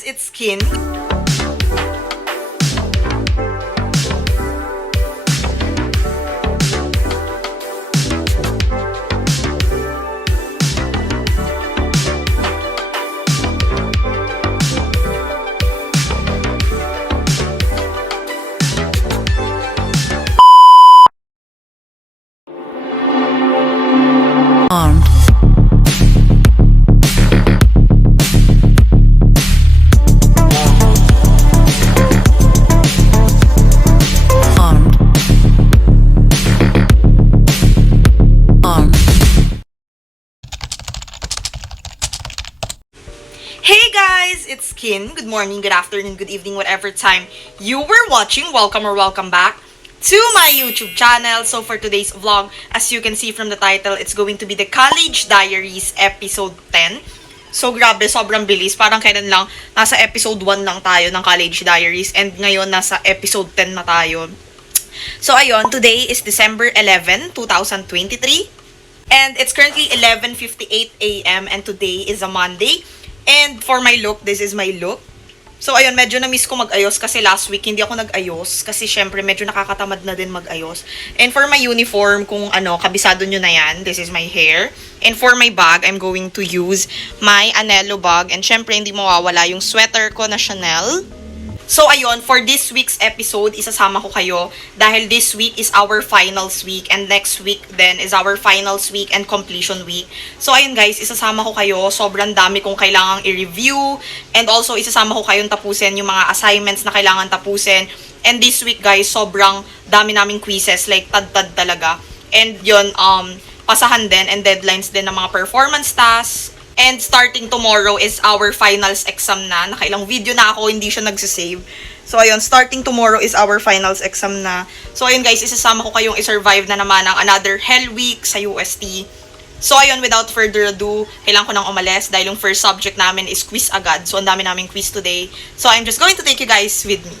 guys, it's Kin. Armed. Armed. Armed. Hey guys, it's Kin. Good morning, good afternoon, good evening, whatever time you were watching. Welcome or welcome back to my YouTube channel. So for today's vlog, as you can see from the title, it's going to be the College Diaries episode 10. So grabe, sobrang bilis. Parang kailan lang, nasa episode 1 lang tayo ng College Diaries and ngayon nasa episode 10 na tayo. So ayun, today is December 11, 2023 and it's currently 11:58 a.m. and today is a Monday. And for my look, this is my look. So, ayun, medyo na-miss ko mag-ayos kasi last week hindi ako nag-ayos kasi syempre medyo nakakatamad na din mag-ayos. And for my uniform, kung ano, kabisado nyo na yan, this is my hair. And for my bag, I'm going to use my Anello bag. And syempre, hindi mawawala yung sweater ko na Chanel. So, ayun, for this week's episode, isasama ko kayo dahil this week is our finals week and next week then is our finals week and completion week. So, ayun guys, isasama ko kayo. Sobrang dami kong kailangang i-review and also isasama ko kayong tapusin yung mga assignments na kailangan tapusin. And this week guys, sobrang dami naming quizzes, like tad-tad talaga. And yun, pasahan din and deadlines din ng mga performance tasks. And starting tomorrow is our finals exam na. Nakailang video na ako, hindi siya nagsisave. So, ayun, starting tomorrow is our finals exam na. So, ayun guys, isasama ko kayong isurvive na naman ang another hell week sa UST. So, ayun, without further ado, kailangan ko nang umalis dahil yung first subject namin is quiz agad. So, ang dami namin quiz today. So, I'm just going to take you guys with me.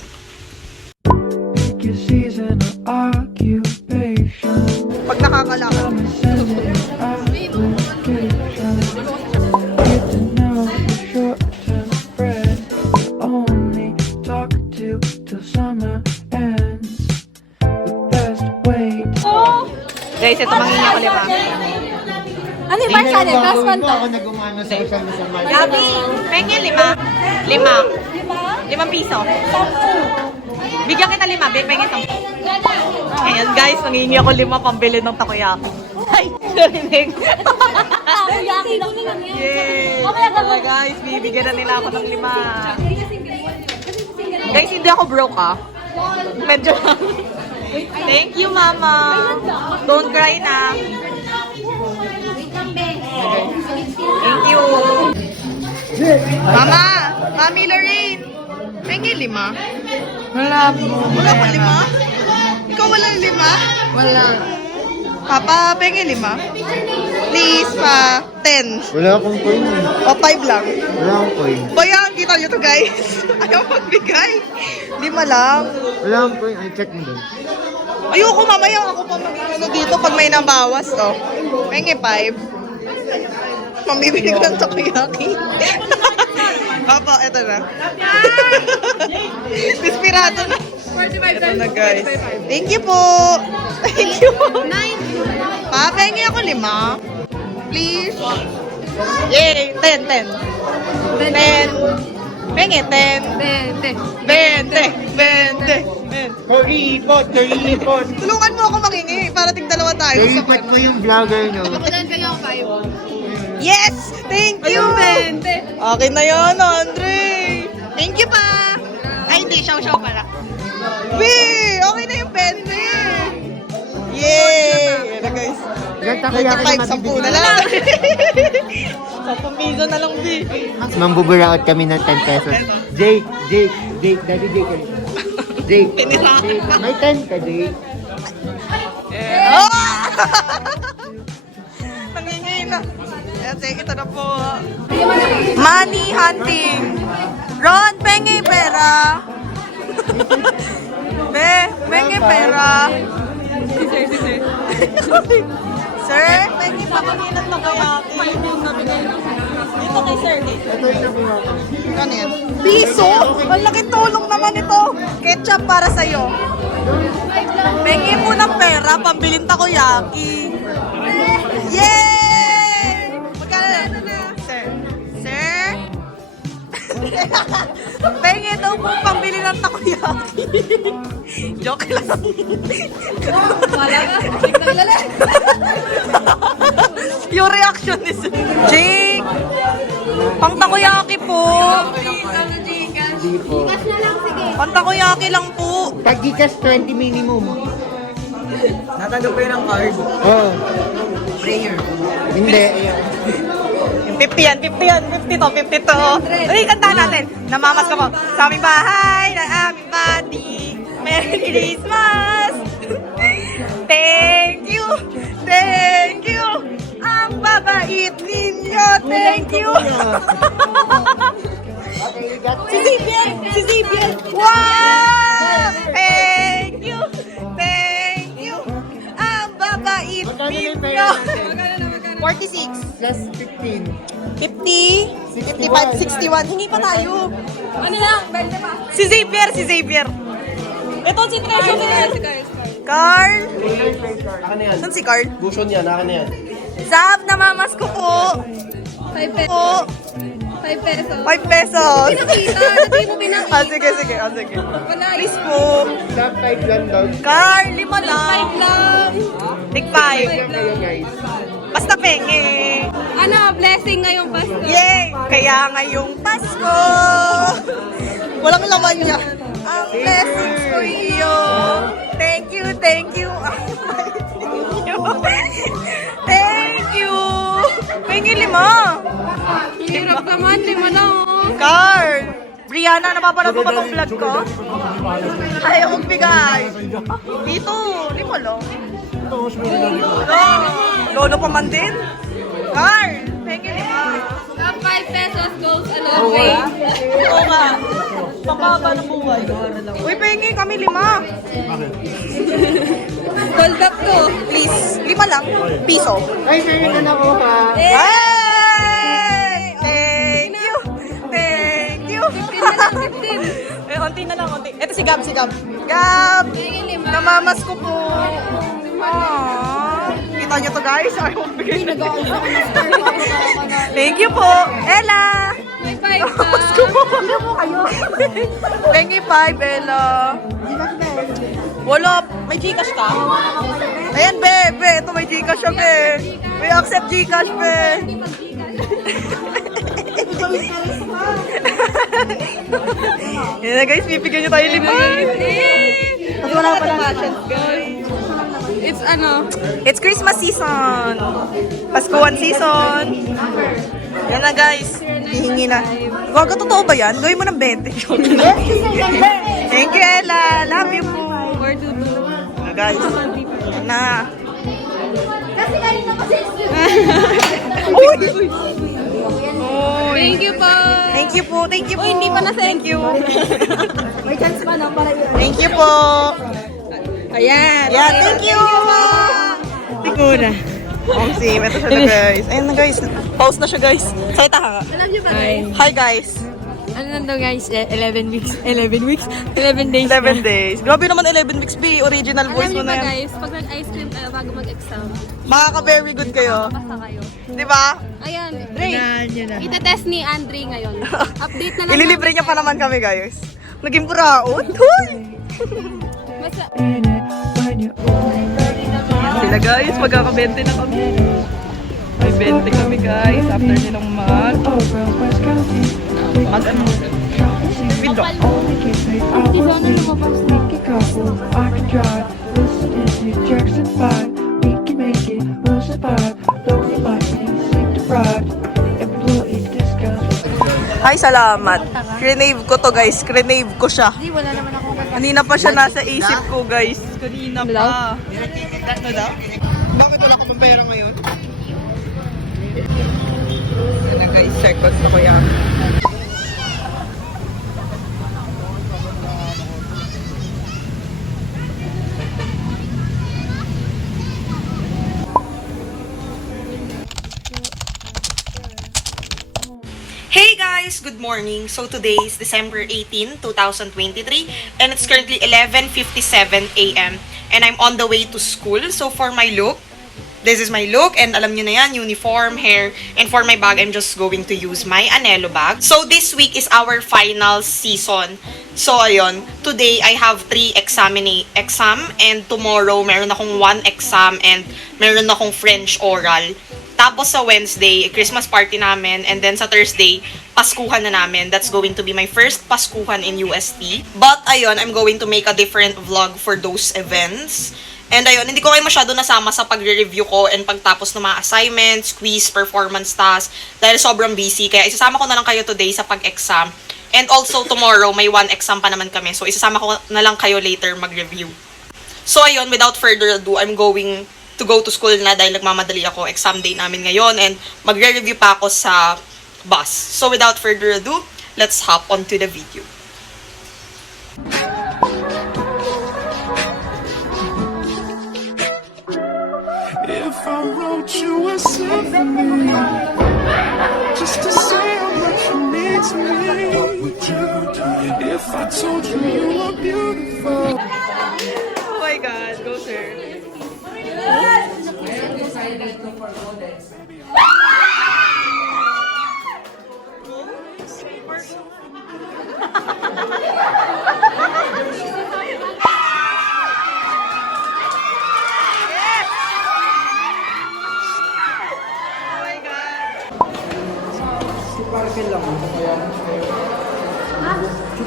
Pag nakakalakad. Guys, ito mangingi ako lima. Ano yung parsa din? Class 1 to? Ako nag-umano sa isang masama. Gabi, pengi lima. Lima. 5 piso. Bigyan kita 5, pengi 10. Ayan guys, mangingi ako 5 pambili ng takoyaki. Ay, narinig. Takoyaki lang yan. Yay! Okay guys, bibigyan na nila ako ng 5. Guys, hindi ako broke ah. Medyo lang. Thank you, Mama. Don't cry na. Thank you. Mama! Mami Lorraine! Pengi 5? Wala po. Wala pa 5? Ikaw walang 5? Wala. Papa, pengi 5? Please pa. 10. Wala akong coin. O 5 lang. Wala akong coin. Bayan, kita nyo to guys. Ayaw magbigay. 5 lang. Wala akong coin. Ay, check mo doon. Ayoko, mamaya ako pa mag-ano dito pag may nabawas to. Pengi 5. Mamibili ko ng takoyaki. Opo, eto na. Desperado na. Ito na guys. Thank you po. Thank you. Pa, pengi ako 5. Please. Yay, 10. Pengi 10. 20. Kuripot! Tulungan mo ako mangingi para tig-2 tayo. Kuripot mo yung vlogger, no? Yes! Thank you! Okay na yun, Andre! Thank you pa! Ay, hindi. Shaw-shaw pala. Wee! Okay na yung 20! Yay! Yan na guys. Gata kaya ka 25, 10 na lang. 10 piso na lang, di. Mambuburaot kami ng 10 pesos. Jake, Daddy Jake. Jake. May 10 ka, Jake. Oh! Nangingi na. Ito na po. Money hunting. Ron, pengi pera. Pengi pera. Sir, pengi pa kami ng takoyaki. Dito kay sir, dito. Ito yung nakuha ko. Ano yan? Piso? Ang laki tulong naman ito. Ketchup para sa'yo. Pengi mo ng pera, pambilin takoyaki. Yay! Magkano na? Sir? Sir? Pengi daw po pambili ng takoyaki. Joke lang. Wala ka. Naglalala. Yung reaction ni Sir. Jake! Pang takoyaki po. Hindi po. Pang takoyaki lang po. Pag Gcash 20 minimum. Natanggap kayo ng card. Oh. Prayer. Hindi. Yung 50 yan, 50 to, 50 to. Uy, kanta natin. Namamas ka mo. Sa aming bahay, na aming bati. Merry Christmas! Thank you! Thank you! Ang babait ninyo! Thank you! Okay, you got Si Xavier! Si Xavier! Wow! Thank you! Thank you! Ang babait Magkano na yung ninyo! pera 46. Plus 15. 50, 55, 61. Hingi pa tayo. Ano lang? 20 pa. Si Xavier, si Xavier. Ito si Treasure. Carl. Akin na yan. Saan si Carl? Gusto niya, akin na yan. Zab, namamas ko po. 5 pesos. Po. 5 pesos. 5 pesos. Pinakita. Hindi mo pinakita. Sige, sige. Sige. Wala. Please po. Top 5 lang daw. Carl, 5 lang. 5 lang. Tig 5. Kayo guys. Basta penge. Ano, blessing ngayong Pasko. Yay! Kaya ngayong Pasko. Walang laman niya. Ang blessings for you. Thank you, thank you. Thank you. Pengi 5. Hirap naman, 5 lang. Carl! Brianna, napapanood mo ba tong vlog ko? Ayaw magbigay. Dito, 5 lang. Lolo pa man din. Carl! Pengi 5. Top 5 pesos goes a long way. Oo nga. Pangkaba ng buhay. Uy, pengi kami 5. Hold up to. Please, 5 lang. Piso. Ay, sa'yo na nakuha. Hey! Thank you! Thank you! 15 na lang, 15. Unti na lang, unti. Ito si Gab, si Gab. Gab! Pengi 5. Namamas ko po. Aww. Kita niyo to guys. I won't bigay na. Thank you po. Ella! May 5 pa. Thank you, 5, Ella. Wala. May Gcash ka? Ayan, be. Ito may Gcash siya, be. May accept Gcash, be. Yan na guys, bibigyan niyo tayo 5. Tapos wala pa lang. It's ano? It's Christmas season. Paskuhan season. Yan na guys. Hihingi na. Gaga, totoo ba yan? Gawin mo ng 20. Thank you, Ella. Love you po. 422. Na guys. Yan na. Uy! Thank you po. Thank you po. Thank you po. Uy, hindi pa na Thank you. May chance pa na para yun. Thank you po. Ayan. Yeah, thank you. Tigo na. Sim, ito siya na guys. Ayan na guys. Pause na siya guys. Salita ka nga. Alam niyo ba? Hi guys. Ano nandun guys? 11 weeks? 11 weeks? 11 days 11 days. Grabe naman 11 weeks, B. Original voice mo Alam niyo na ba yan. guys, pag nag-ice cream kayo bago mag-exam, Makaka-very good kayo. basta kayo. Di ba? Ayan, Dre, itetest ni Andre ngayon. Update na lang. Ililibre niya pa naman kami guys. Naging buraot. Hoy! Basta, Sila guys, magkaka-20 na kami. May 20 kami guys. After nilang ano? Withdraw. hindi sana lumabas na. Ay, salamat. Crenave ko to guys. Crenave ko siya. Hindi, wala naman ako Kanina pa siya nasa isip ko guys. Kanina pa. Ano daw? Bakit wala ka pang pera ngayon? Ano guys, seconds na ko yan. Hey guys! Good good morning. So today is December 18, 2023 and it's currently 11:57 a.m. and I'm on the way to school. So for my look, this is my look and alam nyo na yan, uniform, hair, and for my bag, I'm just going to use my Anelo bag. So this week is our final season. So ayun, today I have 3 exam and tomorrow meron akong 1 exam and meron akong French oral. Tapos sa Wednesday, Christmas party namin. And then sa Thursday, Paskuhan na namin. That's going to be my first Paskuhan in UST. But ayun, I'm going to make a different vlog for those events. And ayun, hindi ko kayo masyado nasama sa pagre-review ko and pagtapos ng mga assignments, quiz, performance tasks. Dahil sobrang busy. Kaya isasama ko na lang kayo today sa pag-exam. And also tomorrow, may 1 exam pa naman kami. So isasama ko na lang kayo later mag-review. So ayun, without further ado, I'm going to go to school na dahil nagmamadali ako. Exam day namin ngayon and magre-review pa ako sa bus. So without further ado, let's hop onto the video. If I wrote you a symphony, just to say how much you mean to me, what would you do? If I told you you were beautiful? Oh my God, go sir.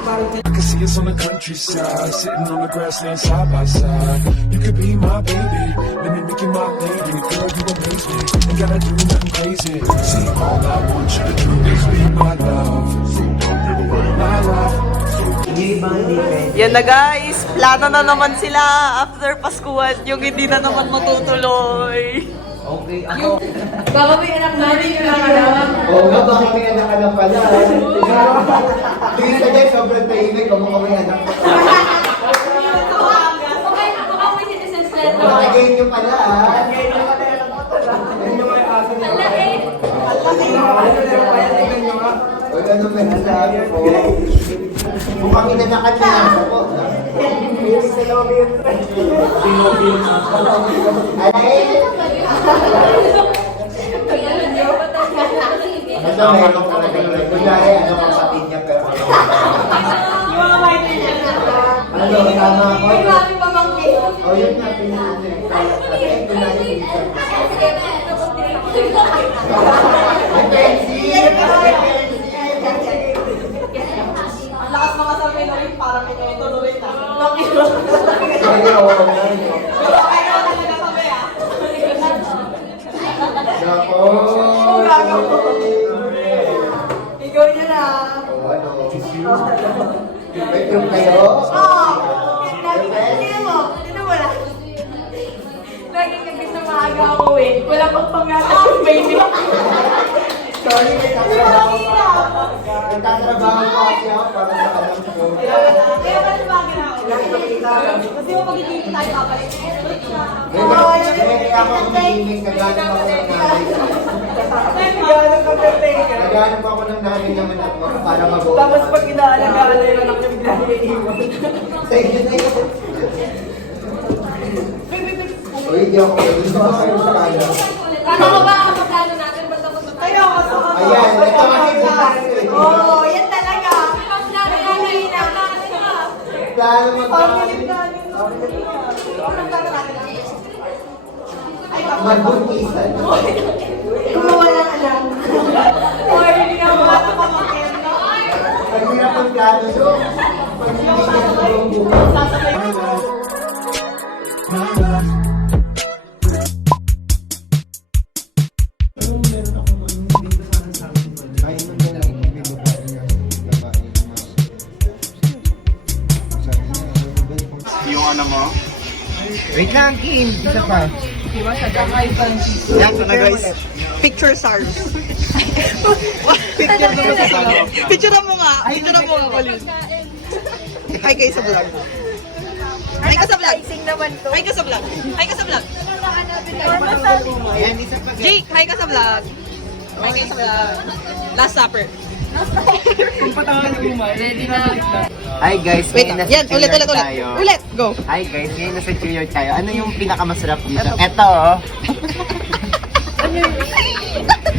I can see us on the countryside, sitting on the grassland side by side. You could be my baby, let me make you my lady. Girl, you amaze me, ain't gotta do nothing crazy. See, all I want you to do is be my love. My love. Yan na guys, plano na naman sila after Paskuhan, yung hindi na naman matutuloy. Okay, ako. Baka may anak namin yung anak. Oo nga, baka may anak ka na pala. Tingin ka dyan, sobrang tahimik. Kung baka may anak ka pala. Baka may citizens letter. Nakagayin nyo pala, ha? Huwag ano may nasabi po. Mukhang inanakan na nasa po. Ano meron ka na ganun? Kunyari, ano kapatid niya pero ano? Ano, tama ako? O yun nga, pinansin. Ang lakas mga sabi na rin, parang ito tuloy na. Sorry, oo nga. Nako. Ikaw niya na. O ano? May group kayo? Lagi kasi sa maaga ako eh. Wala pang pangalan yung baby. Sorry, may tatrabaho pa. May tatrabaho pa kasi ako para sa alam ko. Kaya ba sa bagay na ako? Kasi mo pagiging tayo babalik. May ako kumihimik, naghanap ako ng nanay. Naghanap ako ng nanay naman ako para mag-uwi. Tapos pag inaalagaan na yung anak niya, bigla niya iiwan. Sa inyo na yun. Uy, hindi ako. Gusto ko kayo sa kanya. Ano ba ba ang magkano natin? Ba't tapos na tayo? Ayan, ito kasi bukas eh. Oo, yan talaga. Plano magkakasin. Magbuntisan. Gumawa lang alam. Or hindi na mga kapamakin. Pag hirap ang plano doon, pag hindi ka sa buong bukas. My love. My love. Yung ano mo? Wait lang, Kim. Isa pa. Yan na guys. Picture SARS. Picture mo nga. Picture mo nga, Colin. Hi kayo sa vlog. Hi ka sa vlog. Hi ka sa vlog. Hi ka sa vlog. Yan, isa pa. Jake, hi ka sa vlog. Hi kayo sa vlog. Last supper. Ready na. Hi guys, Wait ngayon lang. nasa Yan, ulit, New York ulit, ulit. tayo. Ulit, go. Hi guys, ngayon nasa New York tayo. Ano yung pinakamasarap dito? Eto oh.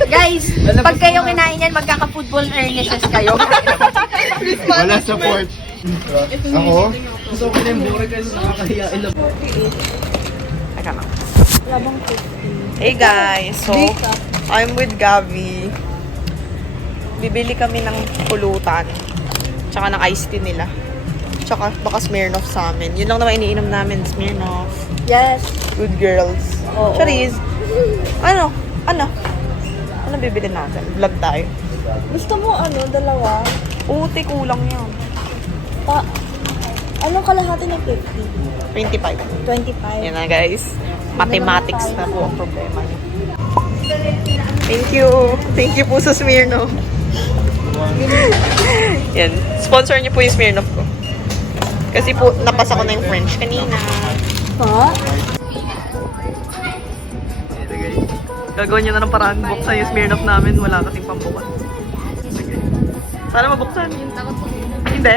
Guys, pag kayo kinain yan, magkaka-football earnesses kayo. Wala support. Ako? Hey guys, so I'm with Gavi. Bibili kami ng pulutan. Tsaka ng iced tea nila. Tsaka baka Smirnoff sa amin. Yun lang naman iniinom namin, Smirnoff. Yes. Good girls. Charis. Ano bibili natin? Vlog tayo. Gusto mo dalawa? Uti, kulang yan. Anong kalahati ng 25. 50? 25. Yan na guys. Mathematics na po ang problema niyo. Thank you. Thank you po sa Smirnoff. Yan. Sponsor niyo po yung Smirnoff ko. Kasi po, napasa ko na yung French kanina. Ha? Gagawin niyo na ng paraan. Buksan yung Smirnoff namin. Wala kasing pambukas. Sana mabuksan. Hindi.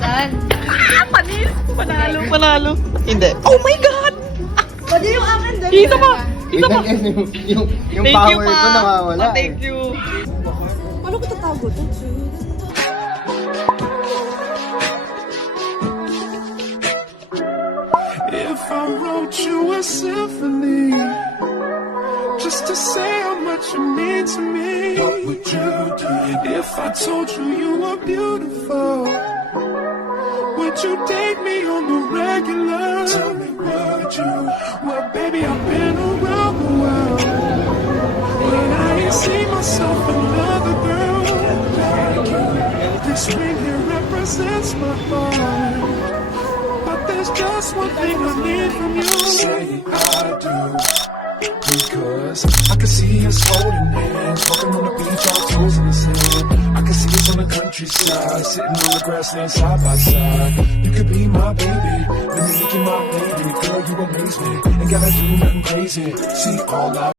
Saan? Panis! Panalo. Hindi. Oh my God! Pwede yung akin doon. Isa pa! Isa pa! Yung Thank you, power pa! ko nawawala Oh, thank you. Paano ko tatago to? If I wrote you a symphony, just to say how much you mean to me, what would you do? If I told you you were beautiful, would you date me on the regular? Tell me, would you? Well, baby, I've been around the world, but I ain't seen myself another girl like you. This ring here represents my heart. There's just one thing I need from you. Say I do, because I can see us holding hands, walking on the beach, our toes in the sand. I can see us on the countryside, sitting on the grassland side by side. You could be my baby, let me make you my baby. Girl, you amaze me, ain't gotta do nothing crazy. See all I